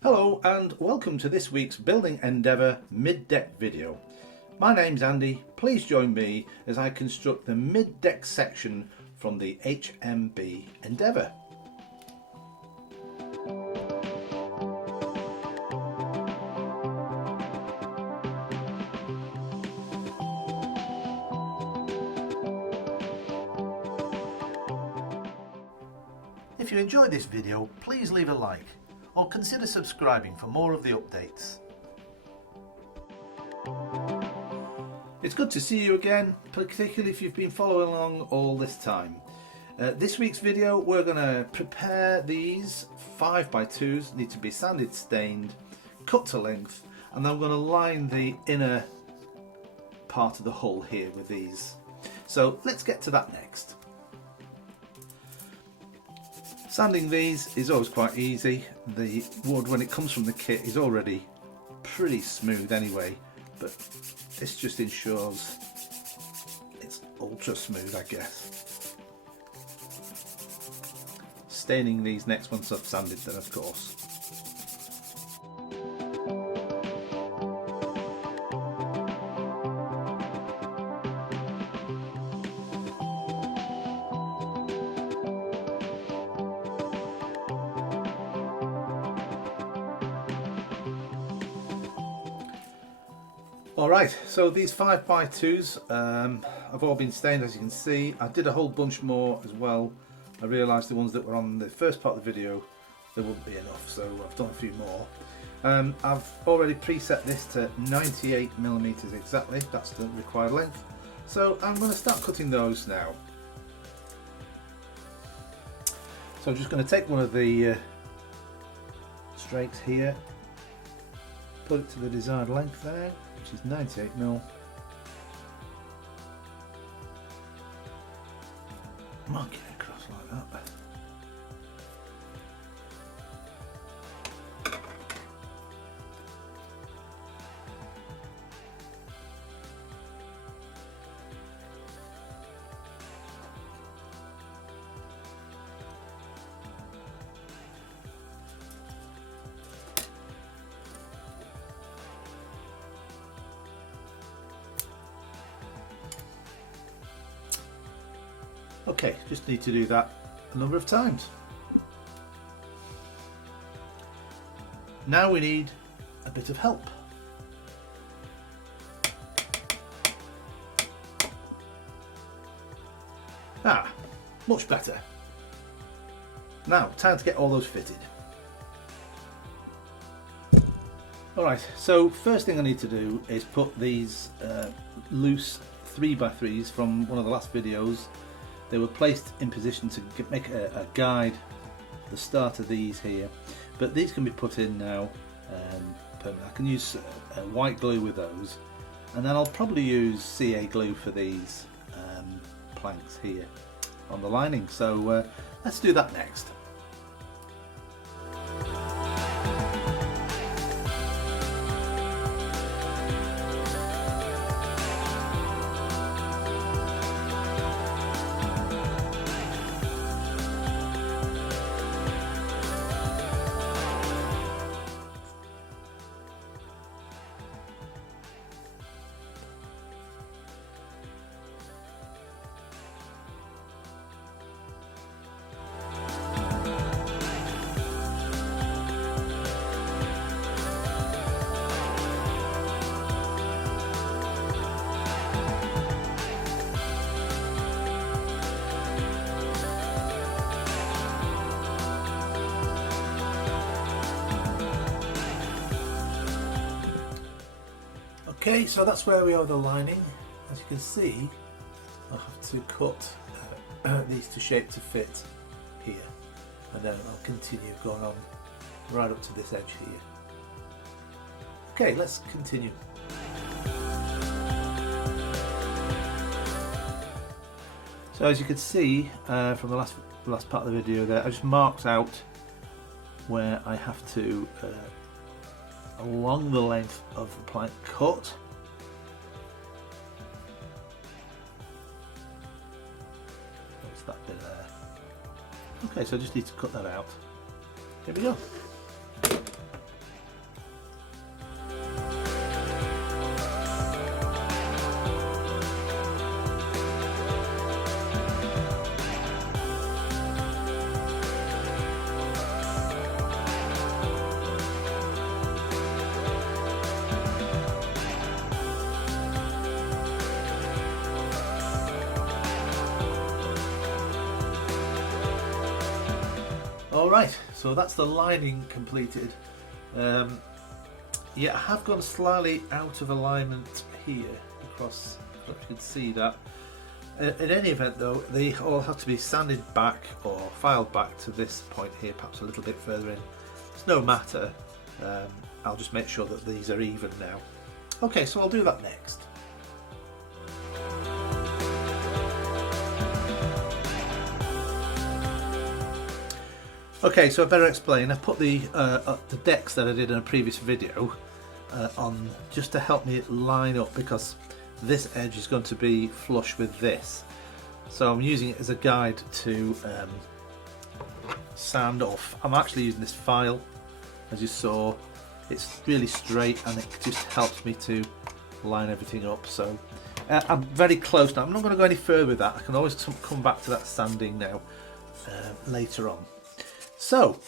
Hello and welcome to this week's Building Endeavour mid-deck video. My name's Andy. Please join me as I construct the mid-deck section from the HMB Endeavour. If you enjoyed this video, please leave a like or consider subscribing for more of the updates. It's good to see you again, particularly if you've been following along all this time. This week's video we're going to prepare these 5x2s, need to be sanded, stained, cut to length, and then I'm going to line the inner part of the hull here with these. So let's get to that next. Sanding these is always quite easy. The wood, when it comes from the kit, is already pretty smooth anyway, but this just ensures it's ultra smooth, I guess. Staining these next once I've sanded them, of course. Alright, so these 5x2s have all been stained, as you can see. I did a whole bunch more as well. I realised the ones that were on the first part of the video, there wouldn't be enough, so I've done a few more. I've already preset this to 98mm exactly, that's the required length. So I'm going to start cutting those now. So I'm just going to take one of the strakes here, put it to the desired length there, which is 98mm. Mark it across like that. Okay, just need to do that a number of times. Now we need a bit of help. Much better. Now, time to get all those fitted. Alright, so first thing I need to do is put these loose 3x3s from one of the last videos. They were placed in position to make a guide for the start of these here, but these can be put in now permanently. I can use white glue with those, and then I'll probably use CA glue for these planks here on the lining. So let's do that next. Okay, so that's where we are with the lining. As you can see, I'll have to cut these to shape to fit here, and then I'll continue going on right up to this edge here. Okay, let's continue. So as you can see from the last part of the video there, I just marked out where I have to along the length of the plank cut. That's that bit there. Okay, so I just need to cut that out. Here we go. Alright, so that's the lining completed. Yeah, I have gone slightly out of alignment here across, I don't know if you can see that. In any event though, they all have to be sanded back or filed back to this point here, perhaps a little bit further in. It's no matter, I'll just make sure that these are even now. Okay, so I'll do that next. Okay, so I better explain. I put the decks that I did in a previous video on just to help me line up, because this edge is going to be flush with this. So I'm using it as a guide to sand off. I'm actually using this file, as you saw. It's really straight and it just helps me to line everything up. So I'm very close now. I'm not going to go any further with that. I can always come back to that sanding now later on. So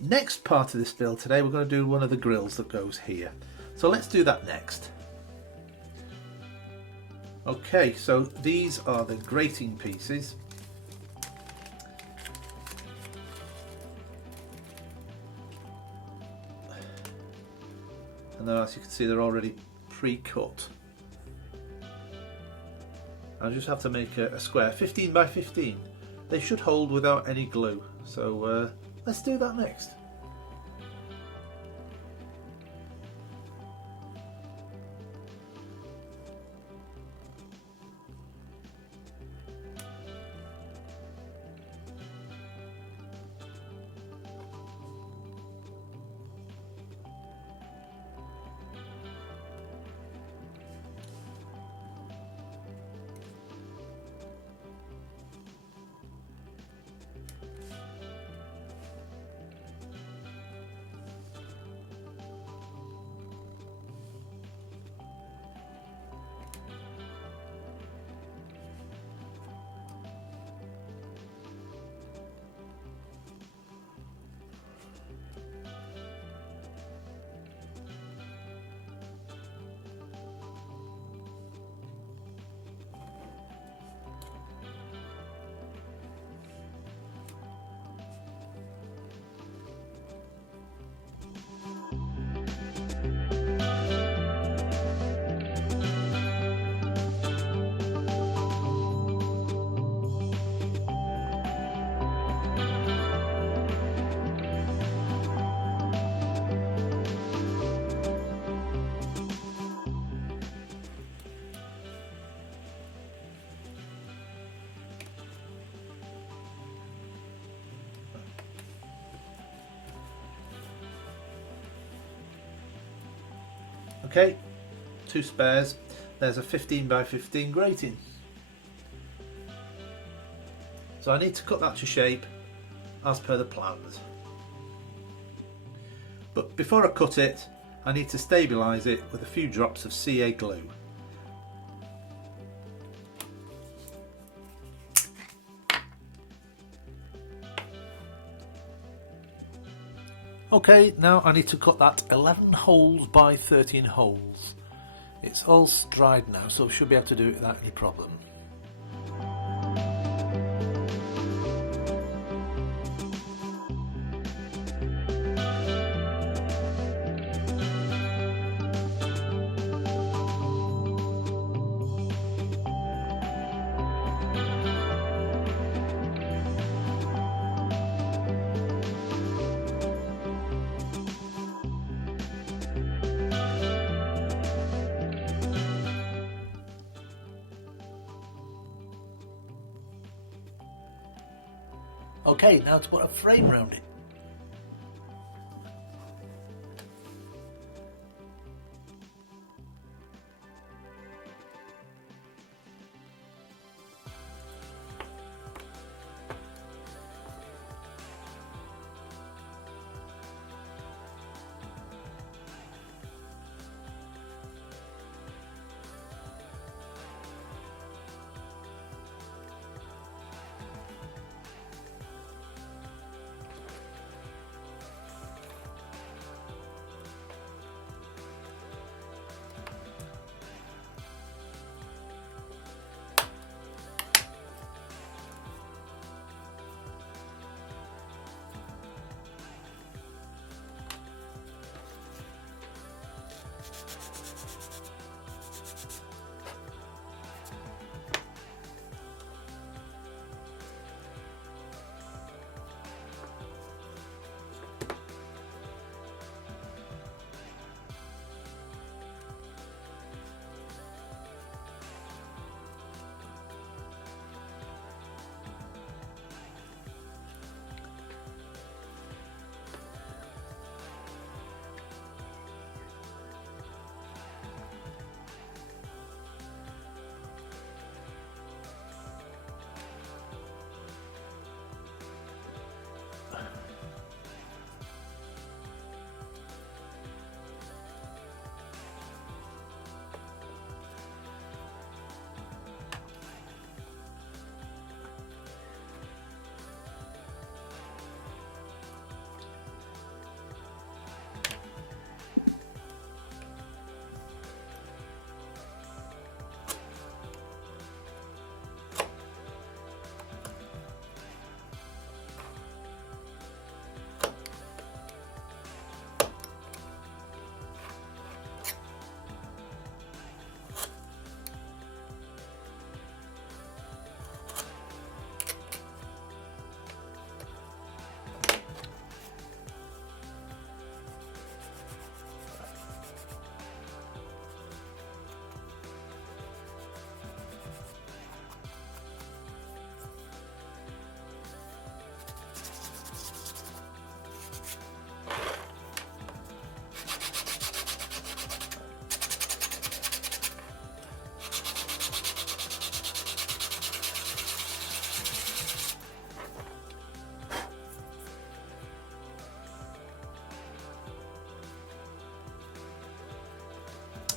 next part of this build today, we're going to do one of the grills that goes here. So let's do that next. Okay, so these are the grating pieces. And then, as you can see, they're already pre-cut. I just have to make a square, 15 by 15. They should hold without any glue. So let's do that next. Okay, two spares. There's a 15 by 15 grating. So I need to cut that to shape as per the plans. But before I cut it, I need to stabilise it with a few drops of CA glue. Okay, now I need to cut that 11 holes by 13 holes. It's all dried now, so we should be able to do it without any problem. Okay, now to put a frame around it.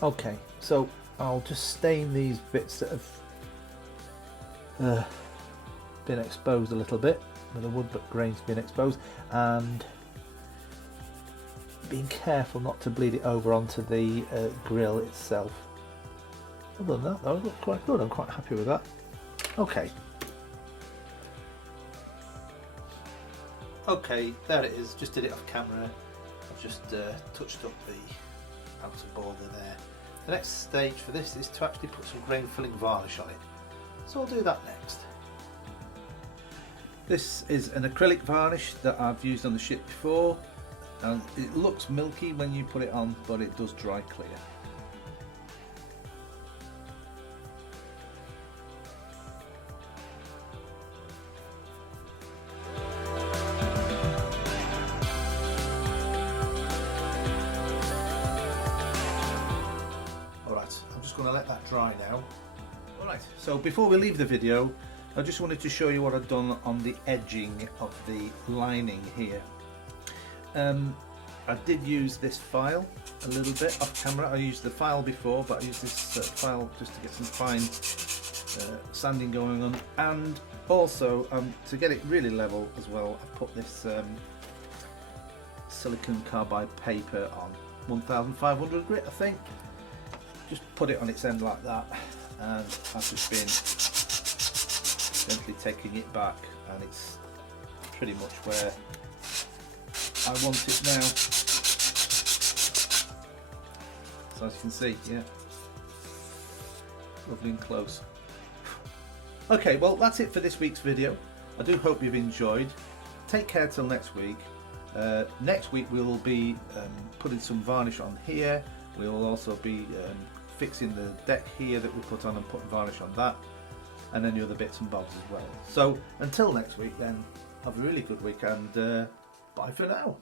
Okay, so I'll just stain these bits that have been exposed a little bit with the wood, but grain's been exposed, and being careful not to bleed it over onto the grill itself. Other than that, though, it looks quite good. I'm quite happy with that. Okay. Okay, there it is. Just did it off camera. I've just touched up the outer border there. The next stage for this is to actually put some grain filling varnish on it. So I'll do that next. This is an acrylic varnish that I've used on the ship before, and it looks milky when you put it on, but it does dry clear. I'm just going to let that dry now. Alright, so before we leave the video, I just wanted to show you what I've done on the edging of the lining here. I did use this file a little bit off camera. I used the file before, but I used this file just to get some fine sanding going on, and also to get it really level as well, I put this silicon carbide paper on 1500 grit, I think. Just put it on its end like that, and I've just been gently taking it back, and it's pretty much where I want it now. So as you can see, yeah, lovely and close. Okay, well that's it for this week's video. I do hope you've enjoyed. Take care till next week. Next week we will be putting some varnish on here. We will also be fixing the deck here that we put on and putting varnish on that, and any other bits and bobs as well. So until next week then, have a really good week, and bye for now.